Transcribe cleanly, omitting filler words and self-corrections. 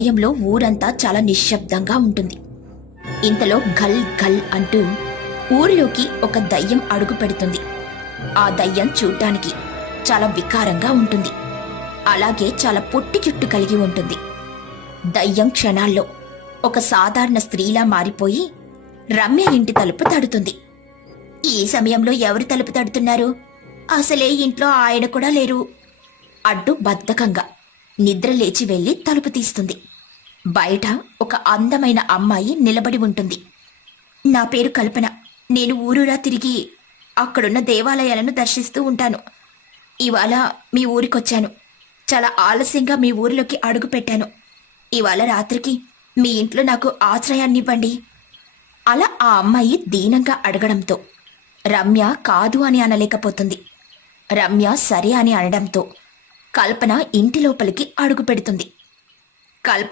సమయంలో ఊరంతా చాలా నిశ్శబ్దంగా ఉంటుంది. ఇంతలో ఘల్ ఘల్ అంటూ ఊరిలోకి ఒక దయ్యం అడుగు పెడుతుంది. ఆ దయ్యం చూడ్డానికి చాలా వికారంగా ఉంటుంది. అలాగే చాలా పొట్టి జుట్టు కలిగి ఉంటుంది. దయ్యం క్షణాల్లో ఒక సాధారణ స్త్రీలా మారిపోయి రమ్య ఇంటి తలుపు తడుతుంది. ఈ సమయంలో ఎవరు తలుపు తడుతున్నారు? అసలే ఇంట్లో ఆయన కూడా లేరు. అడ్డు బద్ధకంగా నిద్ర లేచి వెళ్లి తలుపు తీస్తుంది. బయట ఒక అందమైన అమ్మాయి నిలబడి ఉంటుంది. నా పేరు కల్పన. నేను ఊరూరా తిరిగి అక్కడున్న దేవాలయాలను దర్శిస్తూ ఉంటాను. ఇవాళ మీ ఊరికొచ్చాను. చాలా ఆలస్యంగా మీ ఊరిలోకి అడుగు పెట్టాను. ఇవాళ రాత్రికి మీ ఇంట్లో నాకు ఆశ్రయాన్నివ్వండి. అలా ఆ అమ్మాయి దీనంగా అడగడంతో రమ్య కాదు అని అనలేకపోతుంది. రమ్య సరే అని అనడంతో కల్పన ఇంటి లోపలికి అడుగు పెడుతుంది. కల్పన